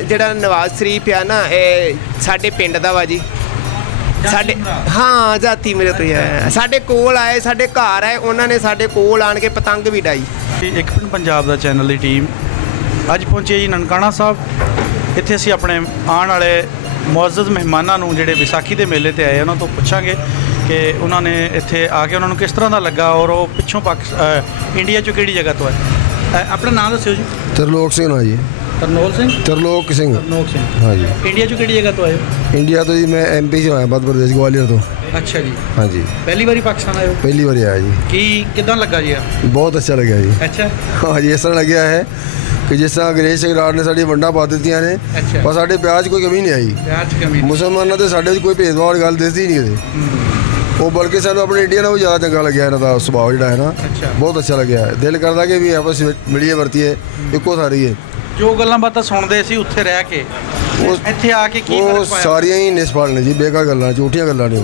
ਜਿਹੜਾ ਨਵਾਜ਼ ਸ਼ਰੀਫ ਆ ਨਾ, ਇਹ ਸਾਡੇ ਪਿੰਡ ਦਾ ਵਾ ਜੀ। ਸਾਡੇ ਹਾਂ ਜਾਤੀ ਮੇਰੇ ਤੋਂ ਹੀ ਹੈ। ਸਾਡੇ ਕੋਲ ਆਏ, ਸਾਡੇ ਘਰ ਆਏ, ਉਹਨਾਂ ਨੇ ਸਾਡੇ ਕੋਲ ਆਣ ਕੇ ਪਤੰਗ ਵੀ ਡਾਈ। ਇੱਕ ਪਿੰਡ ਪੰਜਾਬ ਦਾ ਚੈਨਲ ਦੀ ਟੀਮ ਅੱਜ ਪਹੁੰਚੀ ਜੀ ਨਨਕਾਣਾ ਸਾਹਿਬ। ਇੱਥੇ ਅਸੀਂ ਆਪਣੇ ਆਉਣ ਵਾਲੇ ਮੁਅੱਜ਼ਜ਼ ਮਹਿਮਾਨਾਂ ਨੂੰ ਜਿਹੜੇ ਵਿਸਾਖੀ ਦੇ ਮੇਲੇ 'ਤੇ ਆਏ ਉਹਨਾਂ ਤੋਂ ਪੁੱਛਾਂਗੇ ਕਿ ਉਹਨਾਂ ਨੇ ਇੱਥੇ ਆ ਕੇ ਉਹਨਾਂ ਨੂੰ ਕਿਸ ਤਰ੍ਹਾਂ ਦਾ ਲੱਗਾ ਔਰ ਉਹ ਪਿੱਛੋਂ ਇੰਡੀਆ 'ਚੋਂ ਕਿਹੜੀ ਜਗ੍ਹਾ ਤੋਂ ਆਏ। ਆਪਣਾ ਨਾਮ ਦੱਸਿਓ ਜੀ। ਤਰਲੋਕ ਸਿੰਘ ਨਾ ਜੀ। ਤਰਨੋਲ ਸਿੰਘ। ਤਰਲੋਕ ਸਿੰਘ। ਤਰਨੋਕ ਸਿੰਘ, हाँ जी। इंडिया चो किहड़ी जगह तो आए हो? इंडिया तो जी मैं MP से आया, मध्य प्रदेश ग्वालियर तो। अच्छा जी। हाँ जी। पहली बारी पाकिस्तान आए हो? पहली बार आया जी। की किदां लगा जी? बहुत अच्छा लगा जी। अच्छा। हाँ जी, इस तरह लग्या है कि जिस तरह अंग्रेज सरकार ने साडी वंडा पा दित्तियां ने, पर साडे प्याज कोई कमी नहीं आई। प्याज कमी मुसलमानों ते साडे कोई भेदभाव वाली गल दिसदी नहीं किते। वो बल्कि सानू अपने इंडिया नालों ज़्यादा चंगा लग्या इन्हां दा सुभाव जिहड़ा है ना। अच्छा। बहुत अच्छा लग्या है। दिल करदा कि भी आपस मिलिए वरतीए, इक्को सारी है। जो गल्लां बातां सुणदे सी उत्थे रह के ਇੱਥੇ ਆ ਕੇ ਕੀ ਉਹ ਸਾਰੀਆਂ ਹੀ ਨਿਸਫਲ ਨੇ ਜੀ, ਬੇਕਾਰ ਗੱਲਾਂ, ਝੂਠੀਆਂ ਗੱਲਾਂ ਨੇ।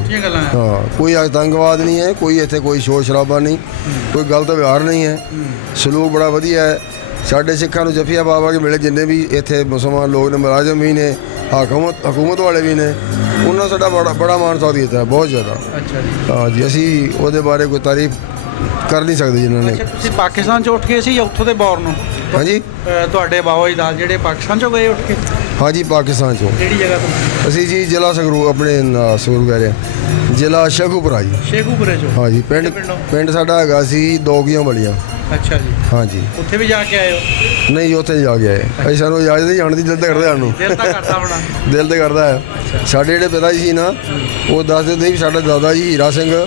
ਹਾਂ, ਕੋਈ ਆਤੰਕਵਾਦ ਨਹੀਂ ਹੈ, ਕੋਈ ਇੱਥੇ ਕੋਈ ਸ਼ੋਰ ਸ਼ਰਾਬਾ ਨਹੀਂ, ਕੋਈ ਗਲਤ ਵਿਵਹਾਰ ਨਹੀਂ ਹੈ, ਸਲੂਕ ਬੜਾ ਵਧੀਆ ਹੈ। ਸਾਡੇ ਸਿੱਖਾਂ ਨੂੰ ਜਫੀਆ ਪਾ ਕੇ ਮਿਲੇ ਜਿੰਨੇ ਵੀ ਇੱਥੇ ਮੁਸਲਮਾਨ ਲੋਕ ਨੇ, ਮੁਲਾਜ਼ਮ ਵੀ ਨੇ, ਹਕੂਮਤ ਵਾਲੇ ਵੀ ਨੇ, ਉਹਨਾਂ ਸਾਡਾ ਬੜਾ ਮਾਣ ਸਤਿਕਾਰ ਕੀਤਾ, ਬਹੁਤ ਜ਼ਿਆਦਾ। ਅੱਛਾ ਜੀ। ਹਾਂ ਜੀ, ਅਸੀਂ ਉਹਦੇ ਬਾਰੇ ਕੋਈ ਤਾਰੀਫ ਕਰ ਨਹੀਂ ਸਕਦੇ ਜਿਨ੍ਹਾਂ ਨੇ। ਤੁਸੀਂ ਪਾਕਿਸਤਾਨ 'ਚ ਉੱਠ ਕੇ ਸੀ ਜਾਂ ਉੱਥੋਂ ਦੇ ਬੌਰ ਨੂੰ? ਹਾਂਜੀ, ਤੁਹਾਡੇ ਬਾਬਾ ਜੀ ਦਾਲ ਜਿਹੜੇ ਪਾਕਿਸਤਾਨ 'ਚੋਂ ਗਏ ਉੱਠ ਕੇ? ਹਾਂਜੀ, ਪਾਕਿਸਤਾਨ 'ਚੋਂ। ਕਿਹੜੀ ਜਗ੍ਹਾ ਤੋਂ? ਅਸੀਂ ਜੀ ਜ਼ਿਲ੍ਹਾ ਸੰਗਰੂਰ, ਆਪਣੇ ਸੰਗਰੂਰ ਕਹਿ ਰਹੇ, ਜ਼ਿਲ੍ਹਾ ਸ਼ੇਖੂਪੁਰਾ ਜੀ। ਸ਼ੇਖੂਪੁਰੇ 'ਚੋਂ? ਹਾਂ ਜੀ। ਪਿੰਡ ਸਾਡਾ ਹੈਗਾ ਸੀ ਦੋਗੀਆਂ ਵਾਲੀਆਂ। ਅੱਛਾ ਜੀ। ਹਾਂ ਜੀ। ਉੱਥੇ ਵੀ ਜਾ ਕੇ ਆਏ ਹੋ? ਨਹੀਂ, ਉੱਥੇ ਜਾ ਕੇ ਆਏ ਅਸੀਂ। ਸਾਨੂੰ ਇਜਾਜ਼ਤ ਨਹੀਂ ਜਾਣ ਦੀ, ਦਿਲ ਤਾਂ ਕਰਦਾ ਸਾਨੂੰ। ਦਿਲ ਤਾਂ ਕਰਦਾ ਹੋਣਾ। ਦਿਲ ਤਾਂ ਕਰਦਾ ਹੈ। ਸਾਡੇ ਜਿਹੜੇ ਪਿਤਾ ਜੀ ਸੀ ਨਾ, ਉਹ ਦੱਸਦੇ ਸੀ ਵੀ ਸਾਡਾ ਦਾਦਾ ਜੀ ਹੀਰਾ ਸਿੰਘ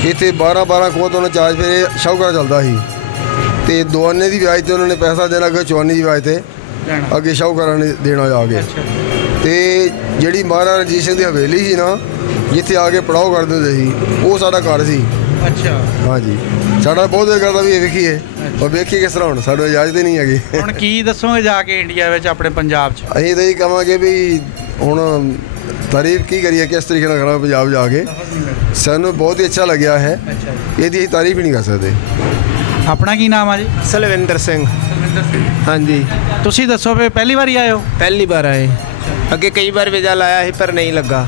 ਇੱਥੇ 12 ਖੋਹ ਤੋਂ ਚਾਰਜ ਫੇਰੇ ਸ਼ੌਕਰਾ ਚੱਲਦਾ ਸੀ, ਅਤੇ ਦੁਆਨੇ ਦੀ ਵਿਆਜ 'ਤੇ ਉਹਨਾਂ ਨੇ ਪੈਸਾ ਦੇਣਾ, ਅੱਗੇ ਚਵਾਨੀ ਦੀ ਵਿਆਜ 'ਤੇ ਅੱਗੇ ਸ਼ੌਕਰਾਂ ਨੇ ਦੇਣਾ ਜਾ ਕੇ। ਅਤੇ ਜਿਹੜੀ ਮਹਾਰਾਜਾ ਰਣਜੀਤ ਸਿੰਘ ਦੀ ਹਵੇਲੀ ਸੀ ਨਾ, ਜਿੱਥੇ ਆ ਕੇ ਪੜਾਓ ਕਰਦੇ ਹੁੰਦੇ ਸੀ, ਉਹ ਸਾਡਾ ਘਰ ਸੀ। ਅੱਛਾ। ਹਾਂਜੀ, ਸਾਡਾ ਬਹੁਤ ਦਿਲ ਕਰਦਾ ਵੀ ਇਹ ਵੇਖੀਏ, ਪਰ ਵੇਖੀਏ ਕਿਸ ਤਰ੍ਹਾਂ। ਹੁਣ ਸਾਨੂੰ ਇਜਾਜ਼ਤ ਹੀ ਨਹੀਂ ਹੈਗੀ। ਹੁਣ ਕੀ ਦੱਸੋਗੇ ਜਾ ਕੇ ਇੰਡੀਆ ਵਿੱਚ, ਆਪਣੇ ਪੰਜਾਬ 'ਚ? ਅਸੀਂ ਤਾਂ ਇਹ ਕਹਾਂਗੇ ਵੀ ਹੁਣ ਤਾਰੀਫ ਕੀ ਕਰੀਏ, ਕਿਸ ਤਰੀਕੇ ਨਾਲ ਕਰਾਂ ਪੰਜਾਬ ਜਾ ਕੇ। ਸਾਨੂੰ ਬਹੁਤ ਹੀ ਅੱਛਾ ਲੱਗਿਆ ਹੈ, ਇਹਦੀ ਅਸੀਂ ਤਾਰੀਫ ਹੀ ਨਹੀਂ ਕਰ ਸਕਦੇ। ਆਪਣਾ ਕੀ ਨਾਮ ਆ ਜੀ? ਸਲਵਿੰਦਰ ਸਿੰਘ। ਹਾਂਜੀ। ਤੁਸੀਂ ਦੱਸੋ ਵੀ ਪਹਿਲੀ ਵਾਰੀ ਆਏ ਹੋ? ਪਹਿਲੀ ਵਾਰ ਆਏ। ਅੱਗੇ ਕਈ ਵਾਰ ਵੀਜ਼ਾ ਲਾਇਆ ਸੀ ਪਰ ਨਹੀਂ ਲੱਗਾ,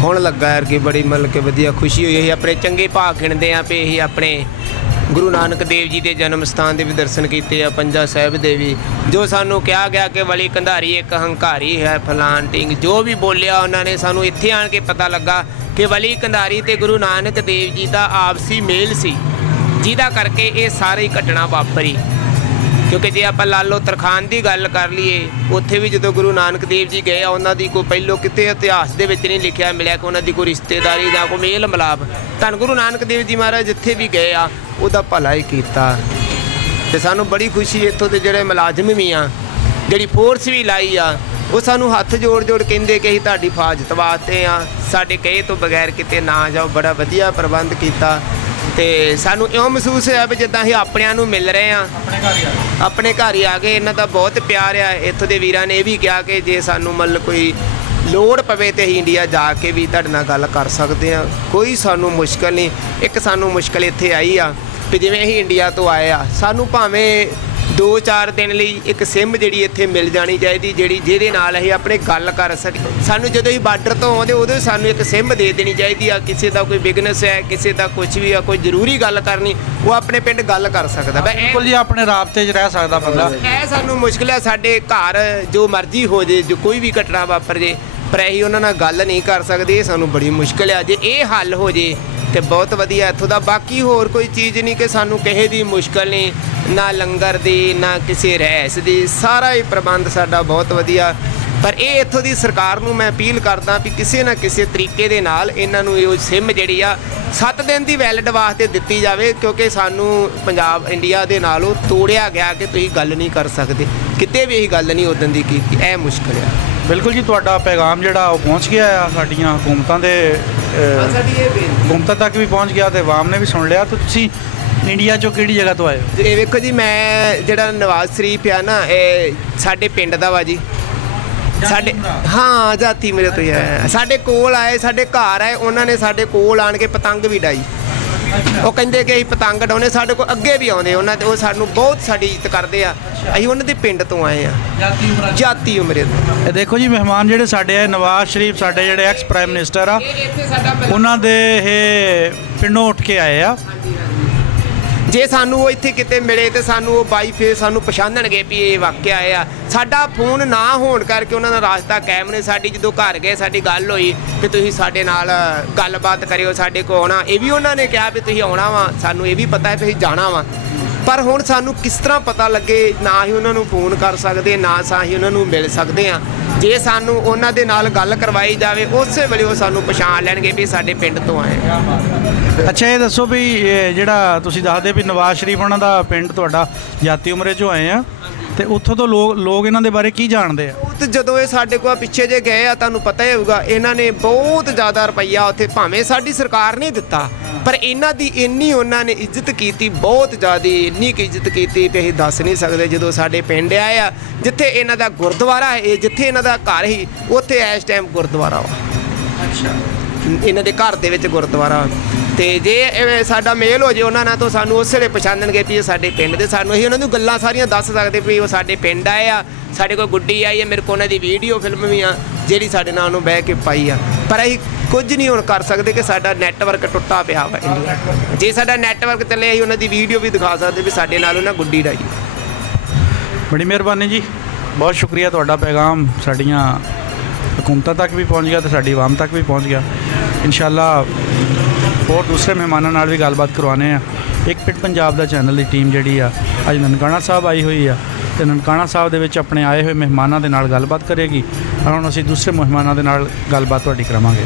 ਹੁਣ ਲੱਗਾ ਯਾਰ ਕਿ ਬੜੀ ਮਤਲਬ ਕਿ ਵਧੀਆ ਖੁਸ਼ੀ ਹੋਈ। ਅਸੀਂ ਆਪਣੇ ਚੰਗੇ ਭਾਗ ਗਿਣਦੇ ਹਾਂ ਵੀ ਅਸੀਂ ਆਪਣੇ ਗੁਰੂ ਨਾਨਕ ਦੇਵ ਜੀ ਦੇ ਜਨਮ ਸਥਾਨ ਦੇ ਵੀ ਦਰਸ਼ਨ ਕੀਤੇ ਆ, ਪੰਜਾ ਸਾਹਿਬ ਦੇ ਵੀ। ਜੋ ਸਾਨੂੰ ਕਿਹਾ ਗਿਆ ਕਿ ਵਲੀ ਕੰਧਾਰੀ ਇੱਕ ਹੰਕਾਰੀ ਹੈ, ਫਲਾਨ ਟਿੰਗ ਜੋ ਵੀ ਬੋਲਿਆ ਉਹਨਾਂ ਨੇ, ਸਾਨੂੰ ਇੱਥੇ ਆਣ ਕੇ ਪਤਾ ਲੱਗਾ ਕਿ ਵਲੀ ਕੰਧਾਰੀ ਤੇ ਗੁਰੂ ਨਾਨਕ ਦੇਵ ਜੀ ਦਾ ਆਪਸੀ ਮੇਲ ਸੀ, ਜਿਹਦਾ ਕਰਕੇ ਇਹ ਸਾਰੀ ਘਟਨਾ ਵਾਪਰੀ। ਕਿਉਂਕਿ ਜੇ ਆਪਾਂ ਲਾਲੋ ਤਰਖਾਨ ਦੀ ਗੱਲ ਕਰ ਲਈਏ, ਉੱਥੇ ਵੀ ਜਦੋਂ ਗੁਰੂ ਨਾਨਕ ਦੇਵ ਜੀ ਗਏ ਆ, ਉਹਨਾਂ ਦੀ ਕੋਈ ਪਹਿਲੋਂ ਕਿਤੇ ਇਤਿਹਾਸ ਦੇ ਵਿੱਚ ਨਹੀਂ ਲਿਖਿਆ ਮਿਲਿਆ ਕਿ ਉਹਨਾਂ ਦੀ ਕੋਈ ਰਿਸ਼ਤੇਦਾਰੀ ਜਾਂ ਕੋਈ ਮੇਲ ਮਿਲਾਪ। ਧੰਨ ਗੁਰੂ ਨਾਨਕ ਦੇਵ ਜੀ ਮਹਾਰਾਜ ਜਿੱਥੇ ਵੀ ਗਏ ਆ, ਉਹਦਾ ਭਲਾ ਹੀ ਕੀਤਾ। ਅਤੇ ਸਾਨੂੰ ਬੜੀ ਖੁਸ਼ੀ ਇੱਥੋਂ ਦੇ ਜਿਹੜੇ ਮੁਲਾਜ਼ਮ ਵੀ ਆ, ਜਿਹੜੀ ਫੋਰਸ ਵੀ ਲਾਈ ਆ, ਉਹ ਸਾਨੂੰ ਹੱਥ ਜੋੜ ਕਹਿੰਦੇ ਕਿ ਅਸੀਂ ਤੁਹਾਡੀ ਹਿਫਾਜ਼ਤ ਵਾਸਤੇ ਆ, ਸਾਡੇ ਕਹੇ ਤੋਂ ਬਗੈਰ ਕਿਤੇ ਨਾ ਜਾਓ। ਬੜਾ ਵਧੀਆ ਪ੍ਰਬੰਧ ਕੀਤਾ ਅਤੇ ਸਾਨੂੰ ਇਉਂ ਮਹਿਸੂਸ ਹੋਇਆ ਵੀ ਜਿੱਦਾਂ ਅਸੀਂ ਆਪਣਿਆਂ ਨੂੰ ਮਿਲ ਰਹੇ ਹਾਂ, ਆਪਣੇ ਘਰ ਹੀ ਆ ਗਏ। ਇਹਨਾਂ ਦਾ ਬਹੁਤ ਪਿਆਰ ਆ। ਇੱਥੋਂ ਦੇ ਵੀਰਾਂ ਨੇ ਇਹ ਵੀ ਕਿਹਾ ਕਿ ਜੇ ਸਾਨੂੰ ਮਤਲਬ ਕੋਈ ਲੋੜ ਪਵੇ ਤਾਂ ਅਸੀਂ ਇੰਡੀਆ ਜਾ ਕੇ ਵੀ ਤੁਹਾਡੇ ਨਾਲ ਗੱਲ ਕਰ ਸਕਦੇ ਹਾਂ, ਕੋਈ ਸਾਨੂੰ ਮੁਸ਼ਕਿਲ ਨਹੀਂ। ਇੱਕ ਸਾਨੂੰ ਮੁਸ਼ਕਿਲ ਇੱਥੇ ਆਈ ਆ ਵੀ ਜਿਵੇਂ ਅਸੀਂ ਇੰਡੀਆ ਤੋਂ ਆਏ ਆ, ਸਾਨੂੰ ਭਾਵੇਂ 2-4 ਦਿਨ ਲਈ ਇੱਕ ਸਿਮ ਜਿਹੜੀ ਇੱਥੇ ਮਿਲ ਜਾਣੀ ਚਾਹੀਦੀ, ਜਿਹਦੇ ਨਾਲ ਅਸੀਂ ਆਪਣੇ ਗੱਲ ਕਰ ਸਕੀਏ। ਸਾਨੂੰ ਜਦੋਂ ਅਸੀਂ ਬਾਰਡਰ ਤੋਂ ਆਉਂਦੇ ਉਦੋਂ ਸਾਨੂੰ ਇੱਕ ਸਿਮ ਦੇ ਦੇਣੀ ਚਾਹੀਦੀ ਆ। ਕਿਸੇ ਦਾ ਕੋਈ ਬਿਜ਼ਨਸ ਹੈ, ਕਿਸੇ ਦਾ ਕੁਝ ਵੀ ਆ, ਕੋਈ ਜ਼ਰੂਰੀ ਗੱਲ ਕਰਨੀ, ਉਹ ਆਪਣੇ ਪਿੰਡ ਗੱਲ ਕਰ ਸਕਦਾ। ਬਿਲਕੁਲ ਜੀ, ਆਪਣੇ ਰਾਬਤੇ 'ਚ ਰਹਿ ਸਕਦਾ ਬੰਦਾ। ਇਹ ਸਾਨੂੰ ਮੁਸ਼ਕਿਲ ਹੈ। ਸਾਡੇ ਘਰ ਜੋ ਮਰਜ਼ੀ ਹੋ ਜੇ, ਜੋ ਕੋਈ ਵੀ ਘਟਨਾ ਵਾਪਰ ਜੇ, ਪਰ ਅਸੀਂ ਉਹਨਾਂ ਨਾਲ ਗੱਲ ਨਹੀਂ ਕਰ ਸਕਦੇ। ਇਹ ਸਾਨੂੰ ਬੜੀ ਮੁਸ਼ਕਿਲ ਆ। ਜੇ ਇਹ ਹੱਲ ਹੋ ਜੇ ਤੇ ਬਹੁਤ ਵਧੀਆ ਇੱਥੋਂ ਦਾ। ਬਾਕੀ ਹੋਰ ਕੋਈ ਚੀਜ਼ ਨਹੀਂ ਕਿ ਸਾਨੂੰ ਕਿਸੇ ਦੀ ਮੁਸ਼ਕਿਲ ਨਹੀਂ, ਨਾ ਲੰਗਰ ਦੀ, ਨਾ ਕਿਸੇ ਰਹਿਸ ਦੀ, ਸਾਰਾ ਹੀ ਪ੍ਰਬੰਧ ਸਾਡਾ ਬਹੁਤ ਵਧੀਆ। ਪਰ ਇਹ ਇੱਥੋਂ ਦੀ ਸਰਕਾਰ ਨੂੰ ਮੈਂ ਅਪੀਲ ਕਰਦਾ ਵੀ ਕਿਸੇ ਨਾ ਕਿਸੇ ਤਰੀਕੇ ਦੇ ਨਾਲ ਇਹਨਾਂ ਨੂੰ ਇਹ ਸਿਮ ਜਿਹੜੀ ਆ 7 ਦਿਨ ਦੀ ਵੈਲਿਡ ਵਾਸਤੇ ਦਿੱਤੀ ਜਾਵੇ, ਕਿਉਂਕਿ ਸਾਨੂੰ ਪੰਜਾਬ ਇੰਡੀਆ ਦੇ ਨਾਲ ਉਹ ਤੋੜਿਆ ਗਿਆ ਕਿ ਤੁਸੀਂ ਗੱਲ ਨਹੀਂ ਕਰ ਸਕਦੇ। ਕਿਤੇ ਵੀ ਇਹ ਗੱਲ ਨਹੀਂ ਉਦੋਂ ਦੀ ਕੀਤੀ। ਇਹ ਮੁਸ਼ਕਿਲ ਆ। ਬਿਲਕੁਲ ਜੀ, ਤੁਹਾਡਾ ਪੈਗਾਮ ਜਿਹੜਾ ਉਹ ਪਹੁੰਚ ਗਿਆ ਆ ਸਾਡੀਆਂ ਹੁਕੂਮਤਾਂ ਦੇ, ਹੁਕੂਮਤਾਂ ਤੱਕ ਵੀ ਪਹੁੰਚ ਗਿਆ ਅਤੇ ਆਵਾਮ ਨੇ ਵੀ ਸੁਣ ਲਿਆ। ਤਾਂ ਤੁਸੀਂ ਇੰਡੀਆ 'ਚੋਂ ਕਿਹੜੀ ਜਗ੍ਹਾ ਤੋਂ ਆਏ ਹੋ? ਇਹ ਵੇਖੋ ਜੀ, ਮੈਂ ਜਿਹੜਾ ਨਵਾਜ਼ ਸ਼ਰੀਫ ਆ ਨਾ, ਇਹ ਸਾਡੇ ਪਿੰਡ ਦਾ ਵਾ ਜੀ। ਸਾਡੇ ਹਾਂ ਜਾਤੀ ਮੇਰੇ ਤੋਂ ਹੀ ਹੈ। ਸਾਡੇ ਕੋਲ ਆਏ, ਸਾਡੇ ਘਰ ਆਏ, ਉਹਨਾਂ ਨੇ ਸਾਡੇ ਕੋਲ ਆਣ ਕੇ ਪਤੰਗ ਵੀ ਡਾਈ। ਉਹ ਕਹਿੰਦੇ ਕਿ ਅਸੀਂ ਪਤੰਗ ਉਡਾਉਂਦੇ, ਸਾਡੇ ਕੋਲ ਅੱਗੇ ਵੀ ਆਉਂਦੇ ਉਹਨਾਂ ਤੇ ਉਹ ਸਾਨੂੰ ਬਹੁਤ ਸਾਡੀ ਇੱਜ਼ਤ ਕਰਦੇ ਆ। ਅਸੀਂ ਉਹਨਾਂ ਦੇ ਪਿੰਡ ਤੋਂ ਆਏ ਆ, ਜਾਤੀ ਉਮਰੇ ਤੋਂ। ਇਹ ਦੇਖੋ ਜੀ ਮਹਿਮਾਨ ਜਿਹੜੇ ਸਾਡੇ ਆ, ਨਵਾਜ਼ ਸ਼ਰੀਫ ਸਾਡੇ ਜਿਹੜੇ ਐਕਸ ਪ੍ਰਾਈਮ ਮਿਨਿਸਟਰ ਆ, ਉਹਨਾਂ ਦੇ ਇਹ ਪਿੰਡੋਂ ਉੱਠ ਕੇ ਆਏ ਆ। ਜੇ ਸਾਨੂੰ ਉਹ ਇੱਥੇ ਕਿਤੇ ਮਿਲੇ ਤੇ ਸਾਨੂੰ ਉਹ ਬਾਈ ਫੇਰ ਸਾਨੂੰ ਪਛਾਣਨਗੇ ਵੀ ਇਹ ਵਾਕਿਆ ਆ। ਸਾਡਾ ਫੋਨ ਨਾ ਹੋਣ ਕਰਕੇ ਉਹਨਾਂ ਦਾ ਰਾਸਤਾ ਕਾਇਮ ਨੇ। ਸਾਡੀ ਜਦੋਂ ਘਰ ਗਏ ਸਾਡੀ ਗੱਲ ਹੋਈ ਕਿ ਤੁਸੀਂ ਸਾਡੇ ਨਾਲ ਗੱਲਬਾਤ ਕਰਿਓ, ਸਾਡੇ ਕੋਲ ਆਉਣਾ। ਇਹ ਵੀ ਉਹਨਾਂ ਨੇ ਕਿਹਾ ਵੀ ਤੁਸੀਂ ਆਉਣਾ ਵਾ, ਸਾਨੂੰ ਇਹ ਵੀ ਪਤਾ ਹੈ ਵੀ ਅਸੀਂ ਜਾਣਾ ਵਾ। ਪਰ ਹੁਣ ਸਾਨੂੰ ਕਿਸ ਤਰ੍ਹਾਂ ਪਤਾ ਲੱਗੇ, ਨਾ ਹੀ ਉਹਨਾਂ ਨੂੰ ਫੋਨ ਕਰ ਸਕਦੇ, ਨਾ ਅਸੀਂ ਉਹਨਾਂ ਨੂੰ ਮਿਲ ਸਕਦੇ ਹਾਂ। ਜੇ ਸਾਨੂੰ ਉਹਨਾਂ ਦੇ ਨਾਲ ਗੱਲ ਕਰਵਾਈ ਜਾਵੇ ਉਸੇ ਵੇਲੇ ਉਹ ਸਾਨੂੰ ਪਛਾਣ ਲੈਣਗੇ ਵੀ ਸਾਡੇ ਪਿੰਡ ਤੋਂ ਆਏ। ਅੱਛਾ, ਇਹ ਦੱਸੋ ਵੀ ਜਿਹੜਾ ਤੁਸੀਂ ਦੱਸਦੇ ਵੀ ਨਵਾਜ਼ ਸ਼ਰੀਫ ਉਹਨਾਂ ਦਾ ਪਿੰਡ ਤੁਹਾਡਾ ਜਾਤੀ ਉਮਰੇ 'ਚੋਂ ਆਏ ਆ, ਤੇ ਉੱਥੋਂ ਤੋਂ ਲੋਕ ਇਹਨਾਂ ਦੇ ਬਾਰੇ ਕੀ ਜਾਣਦੇ ਆ? ਤੇ ਜਦੋਂ ਇਹ ਸਾਡੇ ਕੋਲ ਪਿੱਛੇ ਜੇ ਗਏ ਆ, ਤੁਹਾਨੂੰ ਪਤਾ ਹੀ ਹੋਊਗਾ, ਇਹਨਾਂ ਨੇ ਬਹੁਤ ਜ਼ਿਆਦਾ ਰੁਪਈਆ ਉੱਥੇ, ਭਾਵੇਂ ਸਾਡੀ ਸਰਕਾਰ ਨਹੀਂ ਦਿੱਤਾ, ਪਰ ਇਹਨਾਂ ਦੀ ਇੰਨੀ ਉਹਨਾਂ ਨੇ ਇੱਜ਼ਤ ਕੀਤੀ, ਬਹੁਤ ਜ਼ਿਆਦਾ, ਇੰਨੀ ਕੁ ਇੱਜ਼ਤ ਕੀਤੀ ਵੀ ਅਸੀਂ ਦੱਸ ਨਹੀਂ ਸਕਦੇ। ਜਦੋਂ ਸਾਡੇ ਪਿੰਡ ਆਏ ਆ, ਜਿੱਥੇ ਇਹਨਾਂ ਦਾ ਗੁਰਦੁਆਰਾ ਹੈ, ਜਿੱਥੇ ਇਹਨਾਂ ਦਾ ਘਰ ਸੀ, ਉੱਥੇ ਇਸ ਟਾਈਮ ਗੁਰਦੁਆਰਾ ਵਾ। ਅੱਛਾ, ਇਹਨਾਂ ਦੇ ਘਰ ਦੇ ਵਿੱਚ ਗੁਰਦੁਆਰਾ। ਤੇ ਜੇ ਸਾਡਾ ਮੇਲ ਹੋ ਜੇ ਉਹਨਾਂ ਨਾਲ, ਤਾਂ ਸਾਨੂੰ ਉਸੇ ਵੇਲੇ ਪਛਾਣਨਗੇ ਵੀ ਇਹ ਸਾਡੇ ਪਿੰਡ ਦੇ। ਸਾਨੂੰ ਅਸੀਂ ਉਹਨਾਂ ਨੂੰ ਗੱਲਾਂ ਸਾਰੀਆਂ ਦੱਸ ਸਕਦੇ ਵੀ ਉਹ ਸਾਡੇ ਪਿੰਡ ਆਏ ਆ, ਸਾਡੇ ਕੋਲ ਗੁੱਡੀ ਆਈ ਹੈ, ਮੇਰੇ ਕੋਲ ਉਹਨਾਂ ਦੀ ਵੀਡੀਓ ਫਿਲਮ ਵੀ ਆ ਜਿਹੜੀ ਸਾਡੇ ਨਾਲ ਉਹਨੂੰ ਬਹਿ ਕੇ ਪਾਈ ਆ। ਪਰ ਅਸੀਂ ਕੁਝ ਨਹੀਂ ਹੁਣ ਕਰ ਸਕਦੇ ਕਿ ਸਾਡਾ ਨੈਟਵਰਕ ਟੁੱਟਾ ਪਿਆ ਵਾ ਇੰਡੀਆ। ਜੇ ਸਾਡਾ ਨੈਟਵਰਕ ਚੱਲੇ ਅਸੀਂ ਉਹਨਾਂ ਦੀ ਵੀਡੀਓ ਵੀ ਦਿਖਾ ਸਕਦੇ ਵੀ ਸਾਡੇ ਨਾਲ ਉਹਨਾਂ ਗੁੱਡੀ ਡਾਈ। ਬੜੀ ਮਿਹਰਬਾਨੀ ਜੀ, ਬਹੁਤ ਸ਼ੁਕਰੀਆ। ਤੁਹਾਡਾ ਪੈਗਾਮ ਸਾਡੀਆਂ ਹਕੂਮਤਾਂ ਤੱਕ ਵੀ ਪਹੁੰਚ ਗਿਆ ਤੇ ਸਾਡੀ ਆਵਾਮ ਤੱਕ ਵੀ ਪਹੁੰਚ ਗਿਆ। ਇਨਸ਼ਾਅੱਲਾ ਹੋਰ ਦੂਸਰੇ ਮਹਿਮਾਨਾਂ ਨਾਲ ਵੀ ਗੱਲਬਾਤ ਕਰਵਾਉਂਦੇ ਆ। ਇੱਕ ਪਿੰਡ ਪੰਜਾਬ ਦਾ ਚੈਨਲ ਦੀ ਟੀਮ ਜਿਹੜੀ ਆ ਅੱਜ ਨਨਕਾਣਾ ਸਾਹਿਬ ਆਈ ਹੋਈ ਆ, ਤੇ ਨਨਕਾਣਾ ਸਾਹਿਬ ਦੇ ਵਿੱਚ ਆਪਣੇ ਆਏ ਹੋਏ ਮਹਿਮਾਨਾਂ ਦੇ ਨਾਲ ਗੱਲਬਾਤ ਕਰੇਗੀ। ਹੁਣ ਅਸੀਂ ਦੂਸਰੇ ਮਹਿਮਾਨਾਂ ਦੇ ਨਾਲ ਗੱਲਬਾਤ ਤੁਹਾਡੀ ਕਰਾਵਾਂਗੇ।